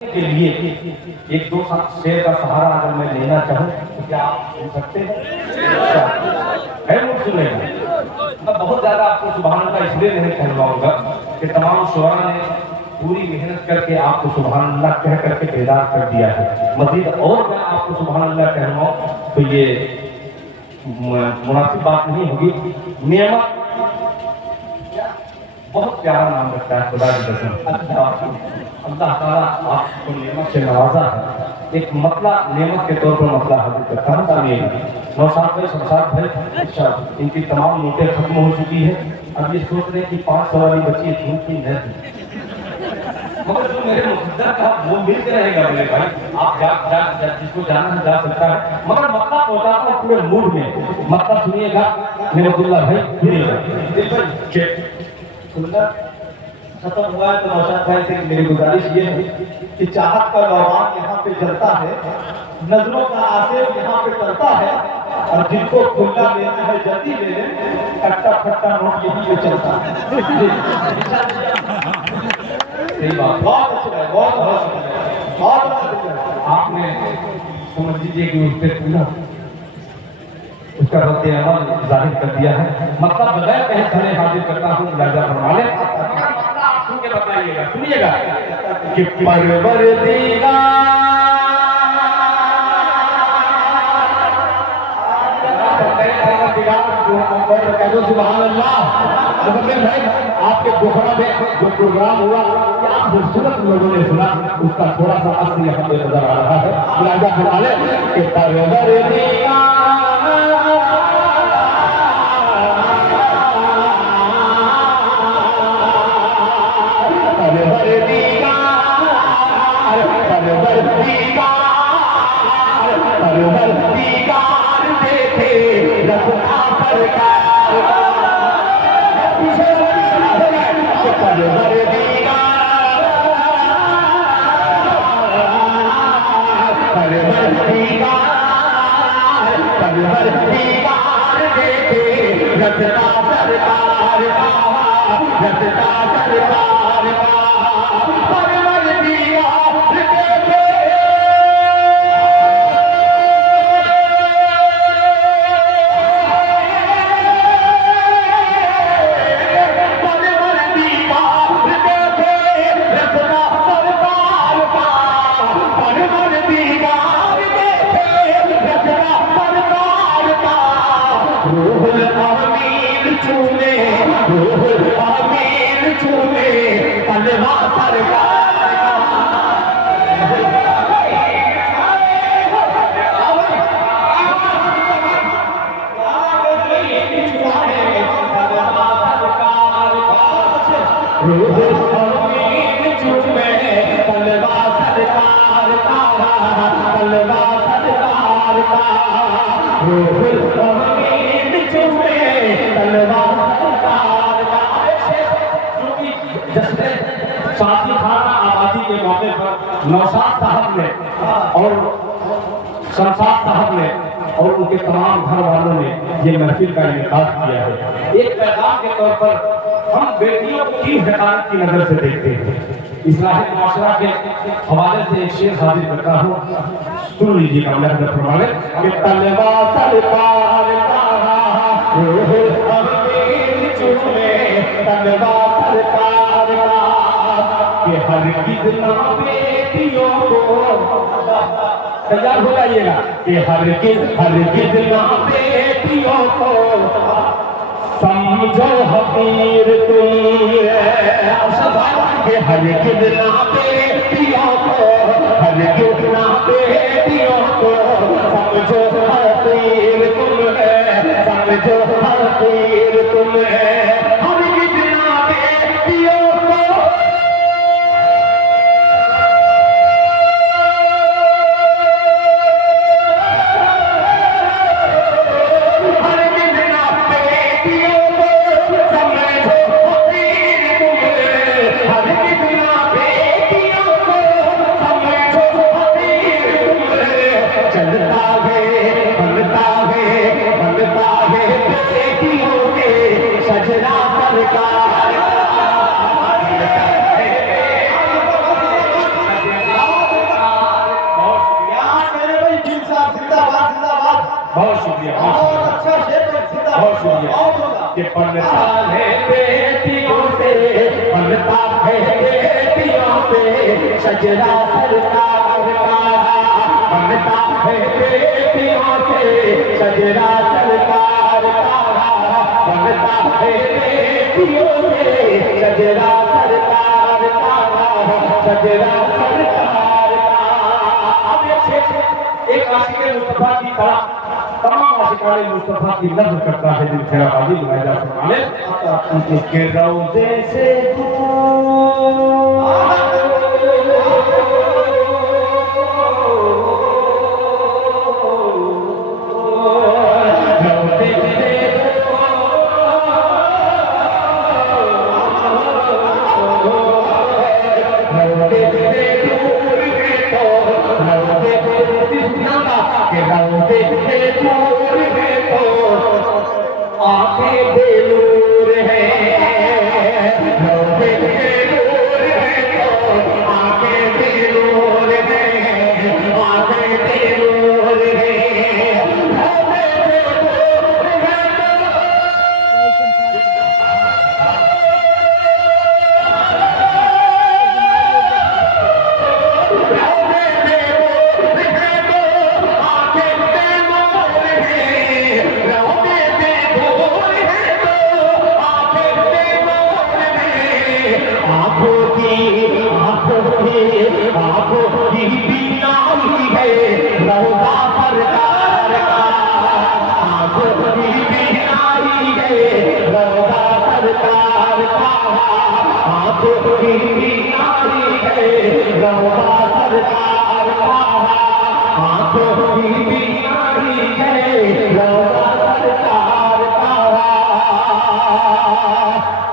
के लिए एक दो शेर का सहारा अगर मैं लेना चाहूँ तो क्या आप सुन सकते हैं? है मुझ सुनेगा। मैं बहुत ज्यादा आपको सुभान अल्लाह इसलिए नहीं कहलवाऊंगा कि तमाम शुरा ने पूरी मेहनत करके आपको सुभान अल्लाह कह करके बेदार कर दिया है। मजीद और मैं आपको सुभान अल्लाह कहलवाऊं तो ये मुनासिब बात नहीं होगी। नेमत बहुत प्यारा नाम रखता है खुदा की कसम। अल्लाह ताला आपको नेमत से नवाजा है। एक मतला नेमत के तौर पर मतला हाजिर करता है। सुनिए, नौशाद भाई, शमशाद भाई, अच्छा इनकी तमाम नोटें खत्म हो चुकी है। अब ये सोच रहे हैं कि 500 वाली बच्ची झूठी है, मगर जो मेरे मुकद्दर का वो मिलते रहेगा मेरे भाई। आप जा जिसको जाना है जा सकता है, मगर मक्का पहुंचाता हूँ पूरे मूड में। मक्का सुनिएगा नेमतुल्लाह भाई, सुनिएगा। खत्म हुआ है तो नौशाद भाई से मेरी गुजारिश ये है कि चाहत का लौहान यहाँ पे जलता है, नजरों का आसेब यहाँ पे करता है, और जिनको खुला लेना है जल्दी ले लें, कट्टा फट्टा नोट यहीं पे चलता है। सही बात, बहुत अच्छा है, बहुत अच्छा। आपने समझ लीजिए कि उस पर पूरा उसका रद्द अमल जाहिर कर दिया है। मतलब बगैर कहीं खड़े हाजिर करता हूँ राजा फरमाने सुन के बताइएगा, सुनिएगा कि परवरदिगार सुभान अल्लाह। भाई आपके दोहरा में जो प्रोग्राम हुआ क्या खूबसूरत लोगों ने सुना, उसका थोड़ा सा असर यहाँ पे नजर आ रहा है। राजा फरमाने कि परवरदिगार नौशाद साहब ने और शमशाद साहब ने और उनके तमाम घर वालों ने ये महफिल का इनेकाद किया है। एक पैगाम के तौर पर हम बेटियों की हकायत की नजर से देखते हैं। इस्लाही माशरा के हवाले से एक शेर हाजिर करता हूँ, सुन लीजिएगा। मैं फरमाने कि तलवा सरकार हर बेटियों को तैयार हो जाइएगा कि हर किस बेटियों को समझो हकीर तुम के हर किस बेटियों को समझो हकीर तुम है, समझो हकीर तुम है। बनता है बेटियों के सजना शुक्रिया, बहुत अच्छा शेर है, जिंदाबाद। बहुत शुक्रिया। बहुत होगा। कि बनता है बेटियों से, बनता है बेटियों से सजरा सरकार का, बनता है बेटियों से सजरा सरकार का, बनता है बेटियों से सजरा सरकार का, सजरा सरकार का। अब एक आशिक़ मुस्तफा की तरह तमाम आशिकाने मुस्तफा की नज़्म करता है दिल खैराबादी मुलाहिजा फरमाने उसके रौज़े से आंखें बेनूर है, रोज़े बेनूर है तो आंखें बेनूर है, आंखें बेनूर है, रोज़े बेनूर है आंखों की बीनाई है रौज़ा सरकार का, आंखों की बीनाई है रौज़ा सरकार का, आंखों की बीनाई है रौज़ा सरकार का, आंखों की बीनाई है रौज़ा सरकार का।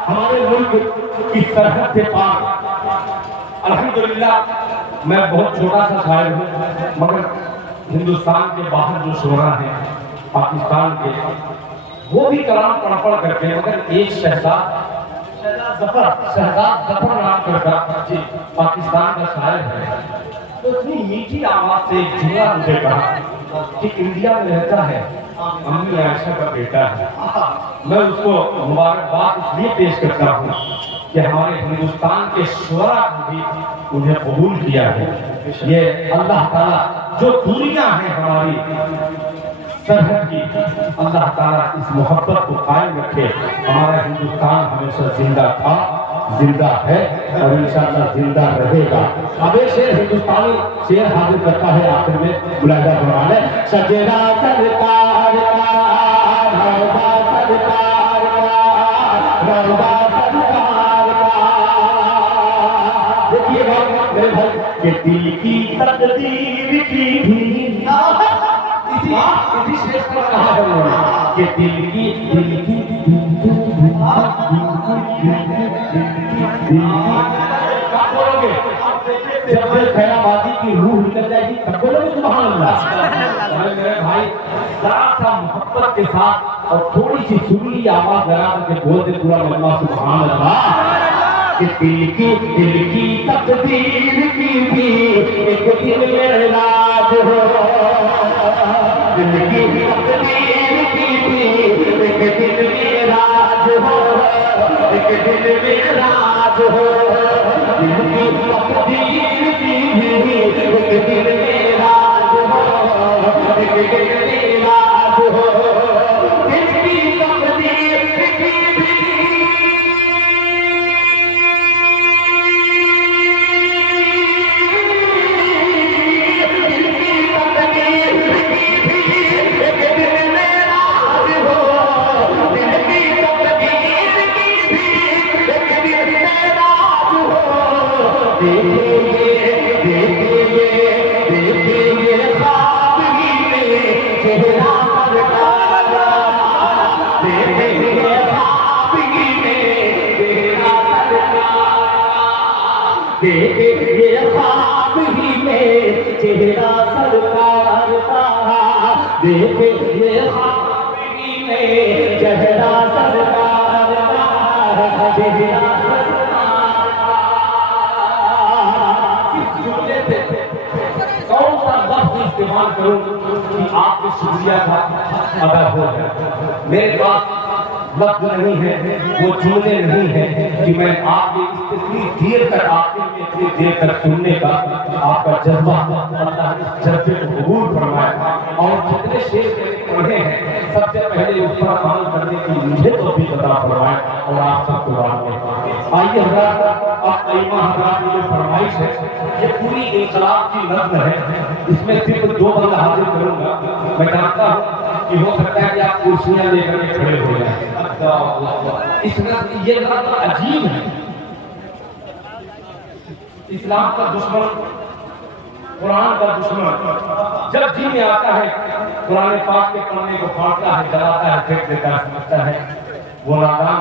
हमारे मुल्क की सरहद से पार अल्हम्दुलिल्लाह मैं बहुत छोटा सा शायर हूँ, मगर हिंदुस्तान के बाहर जो शोरा हैं पाकिस्तान के, वो भी कलाम पढ़ करके, मगर एक शहजाद जफर नाम करता जी पाकिस्तान का शायर है, तो इतनी मीठी आवाज से एक जुमला मुझे कहा कि इंडिया में रहता है, अम्मी आयशा का बेटा है। मैं उसको मुबारकबाद इसलिए पेश करता हूँ कि हमारे हिंदुस्तान के शुरा को भी उन्हें कबूल किया है। ये अल्लाह ताला जो दूरियां हैं हमारी सरहद की, अल्लाह ताला इस मोहब्बत को कायम रखे। हमारा हिंदुस्तान हमेशा जिंदा था, जिंदा है और इंशाअल्लाह जिंदा रहेगा। अब एक शेर हिंदुस्तानी शेर हाजिर करता है आखिर में मुलाहिजा फरमाने, सजरा सरकार का, रौज़ा सरकार का, रौज़ा सरकार का। देखिए मेरे भाई के दिल की तकदीर की भी इसी शेर पर कहा है उन्होंने कि दिल की बोलोगे जब खैराबादी की रूह निकल जाएगी तब बोलोगे सुभान अल्लाह। मेरे भाई जरा सा मोहब्बत के साथ और थोड़ी सी सुरीली आवाज लगा करके बोल दे पूरा मजमा सुभान अल्लाह। कि दिल की तकदीर की भी एक दिन में राज हो, दिल की तकदीर की भी एक दिन में राज हो, एक दिन में राज हो, दिल की तकदीर की भी एक दिन में राज हो, एक दिन में राज हो, दिल की तकदीर की भी ये ख्वाब ही में चेहरा सरकार का, देखे ये ख्वाब ही में चेहरा सरकार का, चेहरा सरकार का। इस जुमले से कौन सा लफ्ज़ इस्तेमाल करूं कि आपके शुक्रिया का अदा हो जाए। मेरे पास लफ्ज नहीं है, वो जुमले नहीं है कि मैं आपके इतनी देर तक आपके लिए इतनी देर तक सुनने का आपका जज्बा, अल्लाह इस जज्बे को कबूल फरमाए। और जितने शेर मैंने पढ़े हैं सबसे पहले उस पर अमल करने की मुझे तो भी अता फरमाए और आप सबको बाद में। आइए हज़रात, अब अइमा हज़रात की जो फरमाइश है ये पूरी इंकलाब की नज़्म है, इसमें सिर्फ 2 बंद हाजिर करूंगा। मैं जानता हूँ कि हो सकता है कि आप कुर्सियां लेकर के खड़े हो जाए। इस नज़्म ये नज़्म अजीब है। इस्लाम का दुश्मन, कुरान का दुश्मन जब जी में आता है कुरान पाक के पढ़ने को फाड़ता है, जलाता है, फेंक देता है, समझता है वो नादान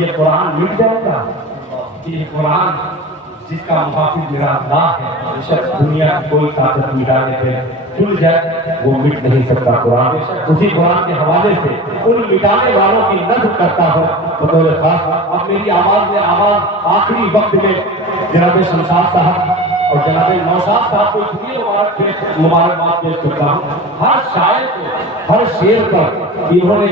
ये कुरान मिट जाएगा। ये कुरान जिसका मुहाफिज मेरा अल्लाह है, बेशक दुनिया की कोई ताकत मिटाने पे खुल जाए वो मिट नहीं सकता कुरान। उसी कुरान के हवाले से उन मिटाने वालों की नज़्म करता हूँ बतौर खास। अब मेरी आवाज में आवाज आखिरी वक्त में जनाब शमशाद साहब और जनाब नौशाद साहब को इसलिए मुबारकबाद पेश करता हूँ। हर शायर को, हर शेर पर इन्होंने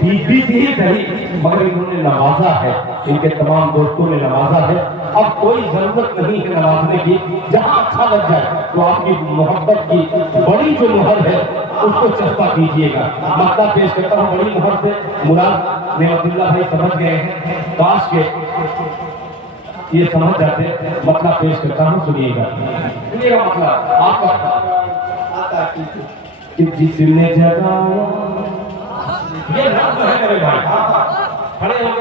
बीबी से ही सही मगर इन्होंने नवाजा है, इनके तमाम दोस्तों ने नवाजा है। अब कोई जरूरत नहीं है नवाजने की, जहाँ अच्छा लग जाए तो आपकी मोहब्बत की बड़ी जो मुहर है उसको चस्पा कीजिएगा। मक्ता पेश करता हूँ बड़ी मुहर से। मुराद नेमतुल्लाह भाई समझ गए हैं, काश के ये समझ जाते। मतलब पेश करता हूँ, सुनिएगा मतलब आपका कि जिसने जगाया ये नाम है मेरे भाई खड़े